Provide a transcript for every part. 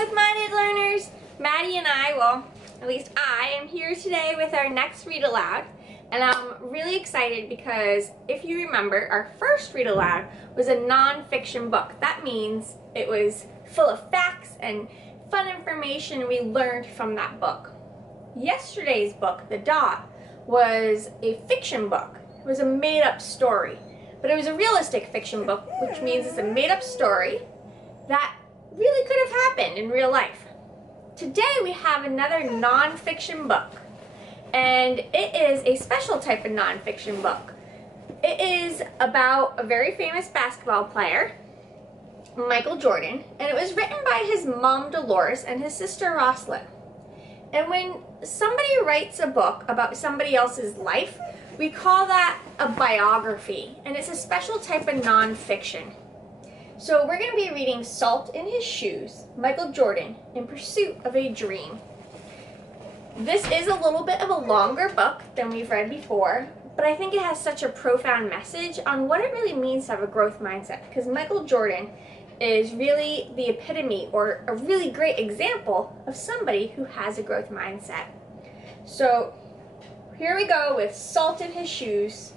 growth-minded learners. Maddie and I, well, at least I am here today with our next read aloud. And I'm really excited because if you remember, our first read aloud was a non-fiction book. That means it was full of facts and fun information we learned from that book. Yesterday's book, The Dot, was a fiction book. It was a made-up story. But it was a realistic fiction book, which means it's a made-up story that really could have happened in real life. Today we have another non-fiction book. And it is a special type of non-fiction book. It is about a very famous basketball player, Michael Jordan, and it was written by his mom, Delores, and his sister, Rosalind. And when somebody writes a book about somebody else's life, we call that a biography, and it's a special type of non-fiction. So we're going to be reading Salt in His Shoes, Michael Jordan, in Pursuit of a Dream. This is a little bit of a longer book than we've read before, but I think it has such a profound message on what it really means to have a growth mindset, because Michael Jordan is really the epitome or a really great example of somebody who has a growth mindset. So here we go with Salt in His Shoes.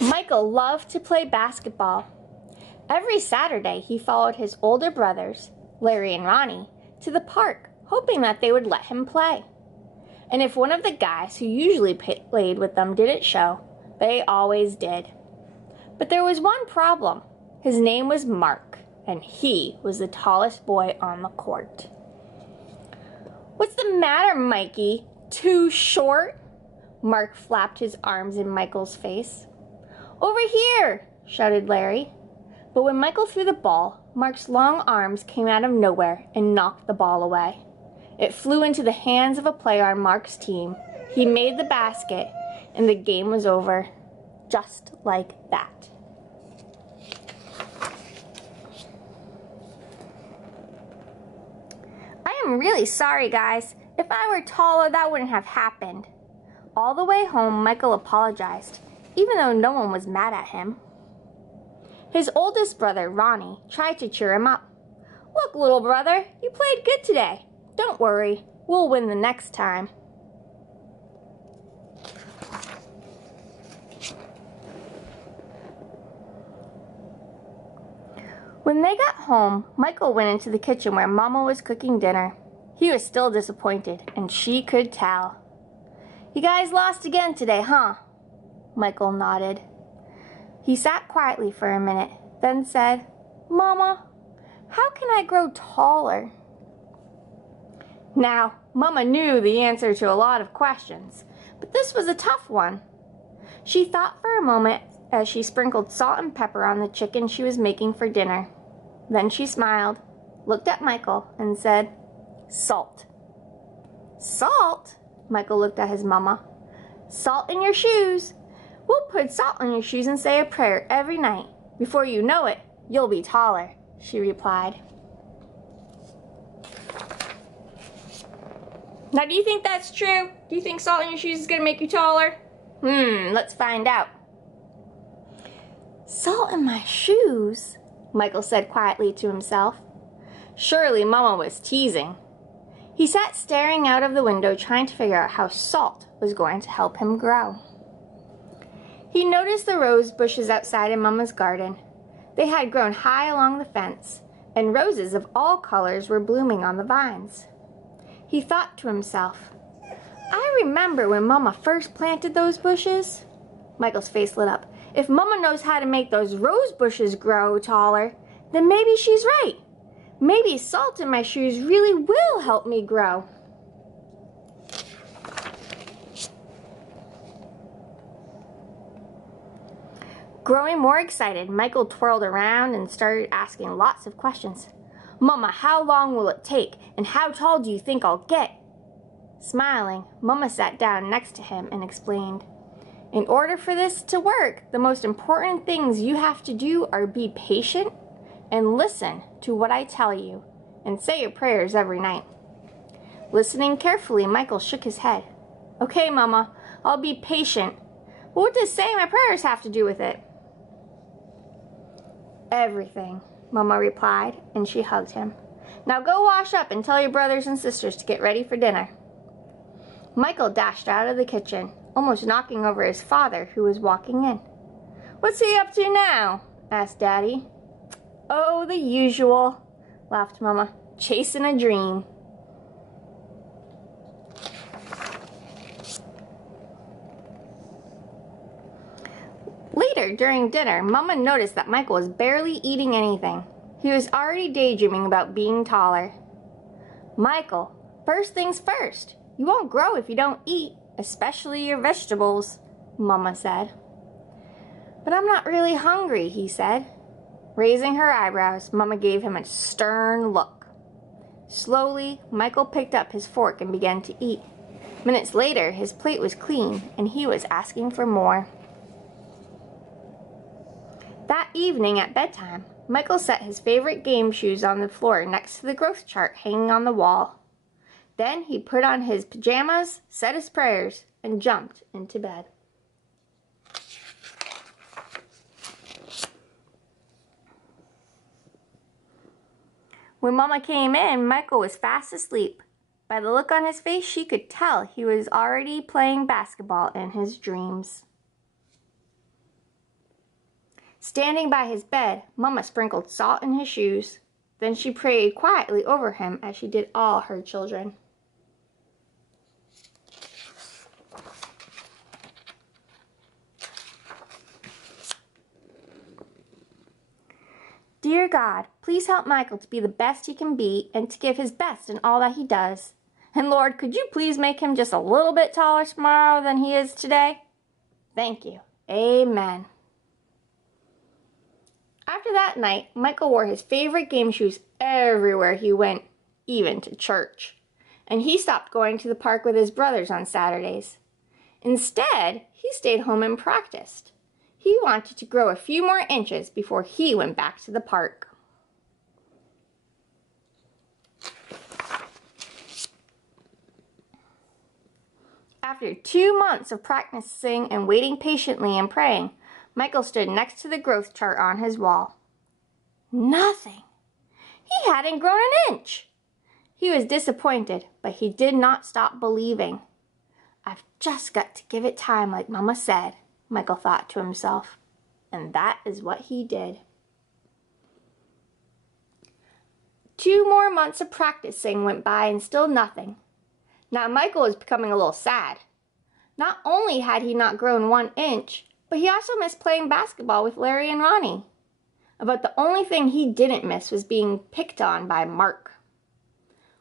Michael loved to play basketball. Every Saturday he followed his older brothers, Larry and Ronnie, to the park, hoping that they would let him play. And if one of the guys who usually played with them didn't show, they always did. But there was one problem. His name was Mark, and he was the tallest boy on the court. "What's the matter, Mikey? Too short?" Mark flapped his arms in Michael's face. "Over here!" shouted Larry. But when Michael threw the ball, Mark's long arms came out of nowhere and knocked the ball away. It flew into the hands of a player on Mark's team. He made the basket, and the game was over. Just like that. "I am really sorry, guys. If I were taller, that wouldn't have happened." All the way home, Michael apologized, even though no one was mad at him. His oldest brother, Ronnie, tried to cheer him up. "Look, little brother, you played good today. Don't worry, we'll win the next time." When they got home, Michael went into the kitchen where Mama was cooking dinner. He was still disappointed, and she could tell. "You guys lost again today, huh?" Michael nodded. He sat quietly for a minute, then said, "Mama, how can I grow taller?" Now, Mama knew the answer to a lot of questions, but this was a tough one. She thought for a moment as she sprinkled salt and pepper on the chicken she was making for dinner. Then she smiled, looked at Michael, and said, "Salt." "Salt?" Michael looked at his mama. "Salt in your shoes. We'll put salt on your shoes and say a prayer every night. Before you know it, you'll be taller," she replied. Now, do you think that's true? Do you think salt in your shoes is going to make you taller? Let's find out. "Salt in my shoes?" Michael said quietly to himself. Surely Mama was teasing. He sat staring out of the window trying to figure out how salt was going to help him grow. He noticed the rose bushes outside in Mama's garden. They had grown high along the fence, and roses of all colors were blooming on the vines. He thought to himself, "I remember when Mama first planted those bushes." Michael's face lit up. If Mama knows how to make those rose bushes grow taller, then maybe she's right. Maybe salt in my shoes really will help me grow. Growing more excited, Michael twirled around and started asking lots of questions. "Mama, how long will it take? And how tall do you think I'll get?" Smiling, Mama sat down next to him and explained, "In order for this to work, the most important things you have to do are be patient and listen to what I tell you and say your prayers every night." Listening carefully, Michael shook his head. Okay, Mama, I'll be patient. But what does saying my prayers have to do with it? Everything, Mama replied, and she hugged him. Now go wash up and tell your brothers and sisters to get ready for dinner. Michael dashed out of the kitchen, almost knocking over his father, who was walking in. What's he up to now? Asked Daddy. Oh, the usual, laughed Mama. Chasing a dream. Later, during dinner, Mama noticed that Michael was barely eating anything. He was already daydreaming about being taller. Michael, first things first. You won't grow if you don't eat, especially your vegetables, Mama said. But I'm not really hungry, he said. Raising her eyebrows, Mama gave him a stern look. Slowly, Michael picked up his fork and began to eat. Minutes later, his plate was clean, and he was asking for more. That evening at bedtime, Michael set his favorite game shoes on the floor next to the growth chart hanging on the wall. Then he put on his pajamas, said his prayers, and jumped into bed. When Mama came in, Michael was fast asleep. By the look on his face, she could tell he was already playing basketball in his dreams. Standing by his bed, Mama sprinkled salt in his shoes. Then she prayed quietly over him as she did all her children. Dear God, please help Michael to be the best he can be and to give his best in all that he does. And Lord, could you please make him just a little bit taller tomorrow than he is today? Thank you. Amen. After that night, Michael wore his favorite game shoes everywhere he went, even to church. And he stopped going to the park with his brothers on Saturdays. Instead, he stayed home and practiced. He wanted to grow a few more inches before he went back to the park. After 2 months of practicing and waiting patiently and praying, Michael stood next to the growth chart on his wall. Nothing. He hadn't grown an inch. He was disappointed, but he did not stop believing. I've just got to give it time like Mama said, Michael thought to himself. And that is what he did. 2 more months of practicing went by and still nothing. Now Michael was becoming a little sad. Not only had he not grown 1 inch, but he also missed playing basketball with Larry and Ronnie. About the only thing he didn't miss was being picked on by Mark.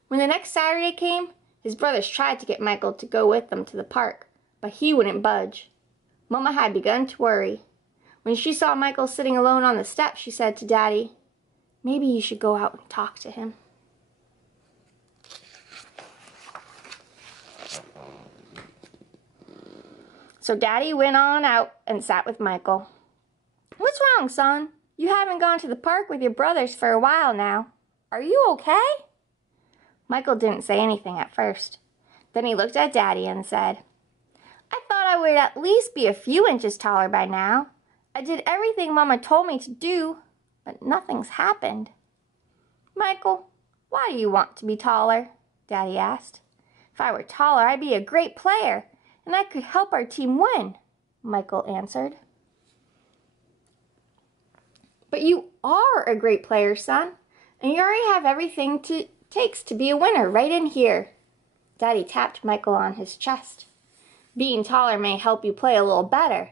When the next Saturday came, his brothers tried to get Michael to go with them to the park, but he wouldn't budge. Mama had begun to worry. When she saw Michael sitting alone on the steps, she said to Daddy, "Maybe you should go out and talk to him." So Daddy went on out and sat with Michael. "What's wrong, son? You haven't gone to the park with your brothers for a while now. Are you okay?" Michael didn't say anything at first. Then he looked at Daddy and said, "I thought I would at least be a few inches taller by now. I did everything Mama told me to do, but nothing's happened." "Michael, why do you want to be taller?" Daddy asked. "If I were taller, I'd be a great player, and I could help our team win," Michael answered. "But you are a great player, son, and you already have everything it takes to be a winner right in here." Daddy tapped Michael on his chest. "Being taller may help you play a little better,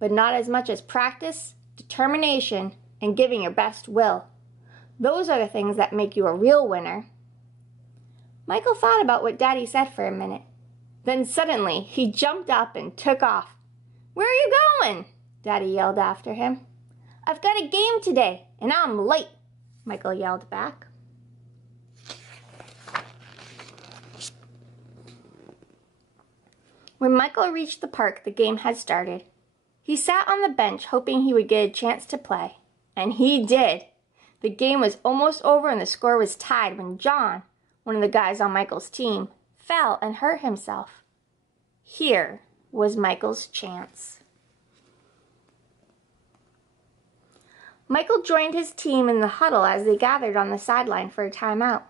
but not as much as practice, determination, and giving your best will. Those are the things that make you a real winner." Michael thought about what Daddy said for a minute. Then suddenly, he jumped up and took off. "Where are you going?" Daddy yelled after him. "I've got a game today, and I'm late," Michael yelled back. When Michael reached the park, the game had started. He sat on the bench hoping he would get a chance to play. And he did. The game was almost over and the score was tied when John, one of the guys on Michael's team, fell and hurt himself. Here was Michael's chance. Michael joined his team in the huddle as they gathered on the sideline for a timeout.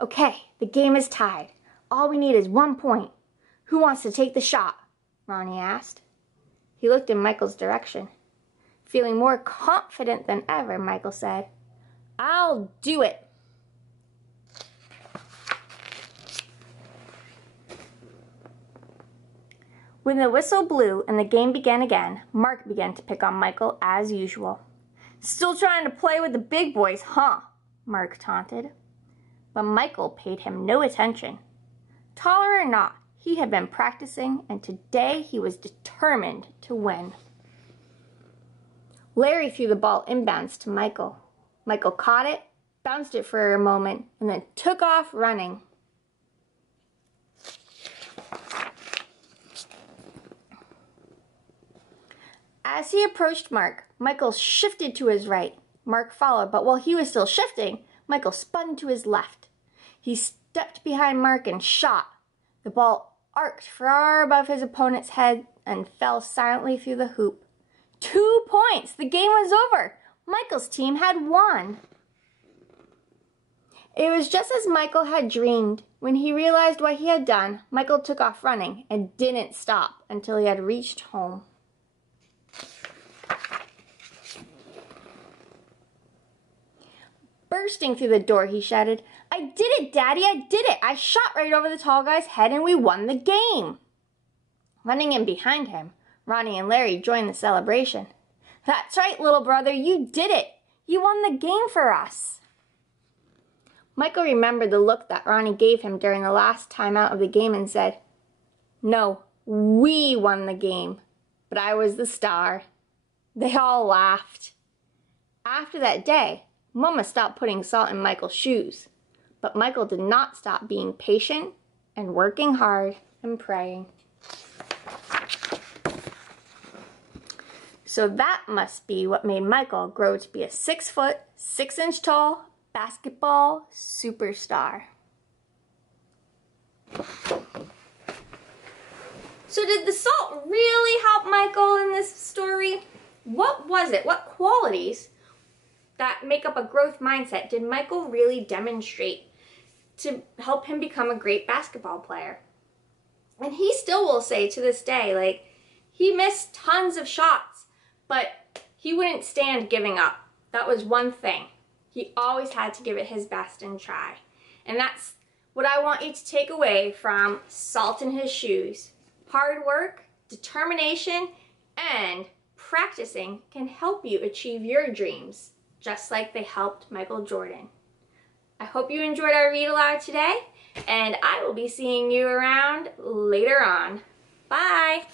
Okay, the game is tied. All we need is 1 point. Who wants to take the shot? Ronnie asked. He looked in Michael's direction. Feeling more confident than ever, Michael said, I'll do it. When the whistle blew and the game began again, Mark began to pick on Michael as usual. Still trying to play with the big boys, huh? Mark taunted. But Michael paid him no attention. Taller or not, he had been practicing, and today he was determined to win. Larry threw the ball inbounds to Michael. Michael caught it, bounced it for a moment, and then took off running. As he approached Mark, Michael shifted to his right. Mark followed, but while he was still shifting, Michael spun to his left. He stepped behind Mark and shot. The ball arced far above his opponent's head and fell silently through the hoop. 2 points! The game was over! Michael's team had won. It was just as Michael had dreamed. When he realized what he had done, Michael took off running and didn't stop until he had reached home. Bursting through the door, he shouted, I did it, Daddy, I did it! I shot right over the tall guy's head and we won the game! Running in behind him, Ronnie and Larry joined the celebration. That's right, little brother, you did it! You won the game for us! Michael remembered the look that Ronnie gave him during the last timeout of the game and said, No, we won the game, but I was the star. They all laughed. After that day, Mama stopped putting salt in Michael's shoes, but Michael did not stop being patient and working hard and praying. So that must be what made Michael grow to be a 6 foot, 6 inch tall basketball superstar. So did the salt really help Michael in this story? What was it? What qualities that make up a growth mindset did Michael really demonstrate to help him become a great basketball player? And he still will say to this day, like, he missed tons of shots, but he wouldn't stand giving up. That was one thing. He always had to give it his best and try. And that's what I want you to take away from Salt in His Shoes. Hard work, determination, and practicing can help you achieve your dreams, just like they helped Michael Jordan. I hope you enjoyed our read aloud today, and I will be seeing you around later on. Bye!